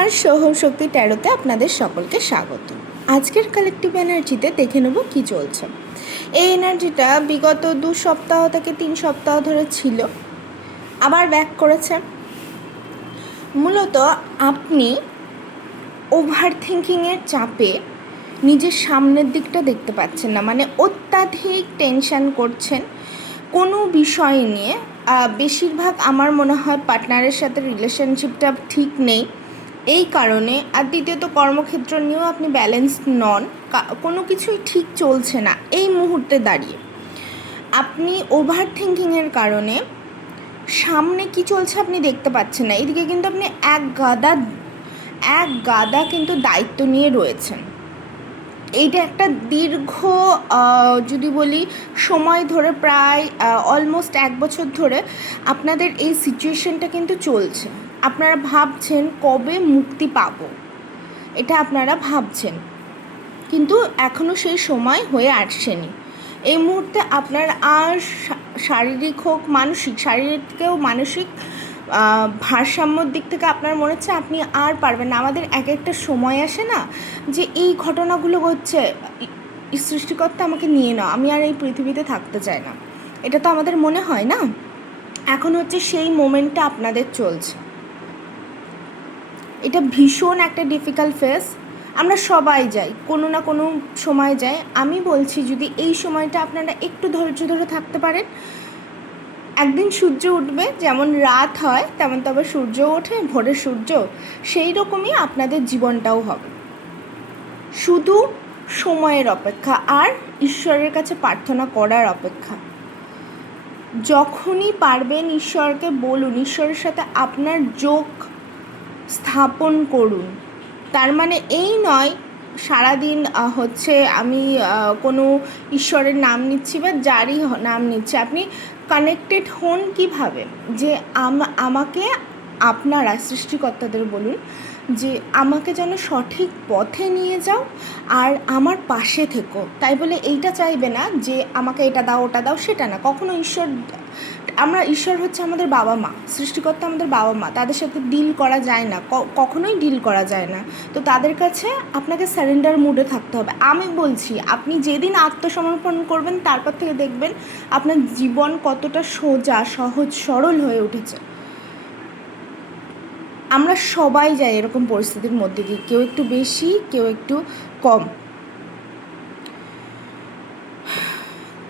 নমস্কার, সোহম শক্তি ট্যারোতে আপনাদের সকলকে স্বাগত। আজকের কালেকটিভ এনার্জিতে দেখে নেব কী চলছে। এই এনার্জিটা বিগত 2 সপ্তাহ থেকে 3 সপ্তাহ ধরে ছিল, আবার ব্যাক করেছে। মূলত আপনি ওভার থিঙ্কিংয়ের চাপে নিজের সামনের দিকটা দেখতে পাচ্ছেন না, মানে অত্যাধিক টেনশান করছেন কোনো বিষয় নিয়ে। বেশিরভাগ আমার মনে হয় পার্টনারের সাথে রিলেশনশিপটা ঠিক নেই এই কারণে। আর দ্বিতীয়ত কর্মক্ষেত্র নিয়েও আপনি ব্যালেন্স নন, কোনো কিছুই ঠিক চলছে না এই মুহূর্তে দাঁড়িয়ে। আপনি ওভার থিঙ্কিংয়ের কারণে সামনে কি চলছে আপনি দেখতে পাচ্ছেন না। এদিকে কিন্তু আপনি এক গাদা কিন্তু দায়িত্ব নিয়ে রয়েছেন। এইটা একটা দীর্ঘ যদি বলি সময় ধরে, প্রায় অলমোস্ট 1 বছর ধরে আপনাদের এই সিচুয়েশনটা কিন্তু চলছে। আপনারা ভাবছেন কবে মুক্তি পাবো, এটা আপনারা ভাবছেন, কিন্তু এখনও সেই সময় হয়ে আসছেনি। এই মুহূর্তে আপনার আর শারীরিক হোক মানসিক, শারীরিককেও মানসিক ভারসাম্যর দিক থেকে আপনার মনে হচ্ছে আপনি আর পারবেন না। আমাদের এক একটা সময় আসে না যে এই ঘটনাগুলো হচ্ছে, সৃষ্টিকর্তা আমাকে নিয়ে নাও, আমি আর এই পৃথিবীতে থাকতে চাই না, এটা তো আমাদের মনে হয় না। এখন হচ্ছে সেই মোমেন্টটা আপনাদের চলছে। এটা ভীষণ একটা ডিফিকাল্ট ফেজ। আমরা সবাই যাই, কোনো না কোনো সময় যাই। আমি বলছি যদি এই সময়টা আপনারা একটু ধৈর্য ধরে থাকতে পারেন, একদিন সূর্য উঠবে, যেমন রাত হয় তেমন তবে সূর্য ওঠে, ভোরের সূর্য, সেই রকমই আপনাদের জীবনটাও হবে। শুধু সময়ের অপেক্ষা আর ঈশ্বরের কাছে প্রার্থনা করার অপেক্ষা। যখনই পারবেন ঈশ্বরকে বলুন, ঈশ্বরের সাথে আপনার যোগ স্থাপন করুন। তার মানে এই নয় সারাদিন হচ্ছে আমি কোনো ঈশ্বরের নাম নিচ্ছি বা যারই নাম নিচ্ছি। আপনি কানেক্টেড হন কিভাবে, যে আমাকে আপনারা সৃষ্টিকর্তাদের বলুন যে আমাকে যেন সঠিক পথে নিয়ে যাও আর আমার পাশে থেকো। তাই বলে এইটা চাইবে না যে আমাকে এটা দাও ওটা দাও, সেটা না। কখনো ঈশ্বর হচ্ছে আমাদের বাবা মা, সৃষ্টিকর্তা আমাদের বাবা মা, তাদের সাথে ডিল করা যায় না, কখনোই ডিল করা যায় না। তো তাদের কাছে আপনাকে সারেন্ডার মুডে থাকতে হবে। আমি বলছি আপনি যেদিন আত্মসমর্পণ করবেন তারপর থেকে দেখবেন আপনার জীবন কতটা সোজা, সহজ, সরল হয়ে উঠেছে। আমরা সবাই যাই এরকম পরিস্থিতির মধ্যে দিয়ে, কেউ একটু বেশি, কেউ একটু কম।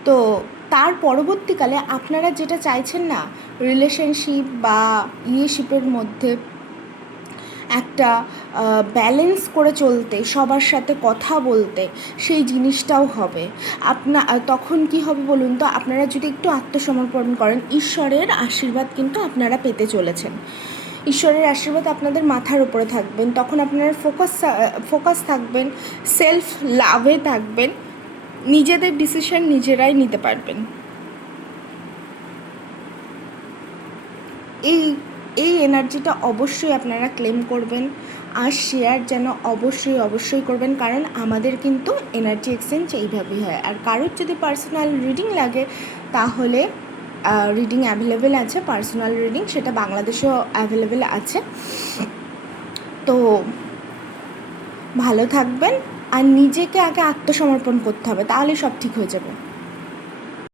তো তার পরবর্তীকালে আপনারা যেটা চাইছেন না, রিলেশনশিপ বা শিপের মধ্যে একটা ব্যালেন্স করে চলতে, সবার সাথে কথা বলতে, সেই জিনিসটাও হবে। তখন কি হবে বলুন তো, আপনারা যদি একটু আত্মসমর্পণ করেন, ঈশ্বরের আশীর্বাদ কিন্তু আপনারা পেতে চলেছেন। ঈশ্বরের আশীর্বাদ আপনাদের মাথার উপরে থাকবেন। তখন আপনারা ফোকাস থাকবেন, সেলফ লাভে থাকবেন, নিজেদের ডিসিশন নিজেরাই নিতে পারবেন। এই এনার্জিটা অবশ্যই আপনারা ক্লেম করবেন আর শেয়ার যেন অবশ্যই করবেন, কারণ আমাদের কিন্তু এনার্জি এক্সচেঞ্জ এইভাবেই হয়। আর কারোর যদি পার্সোনাল রিডিং লাগে তাহলে রিডিং অ্যাভেলেবেল আছে, পার্সোনাল রিডিং, সেটা বাংলাদেশেও অ্যাভেলেবেল আছে। তো ভালো থাকবেন আর নিজেকে আগে আত্মসমর্পণ করতে হবে, তাহলে সব ঠিক হয়ে যাবে।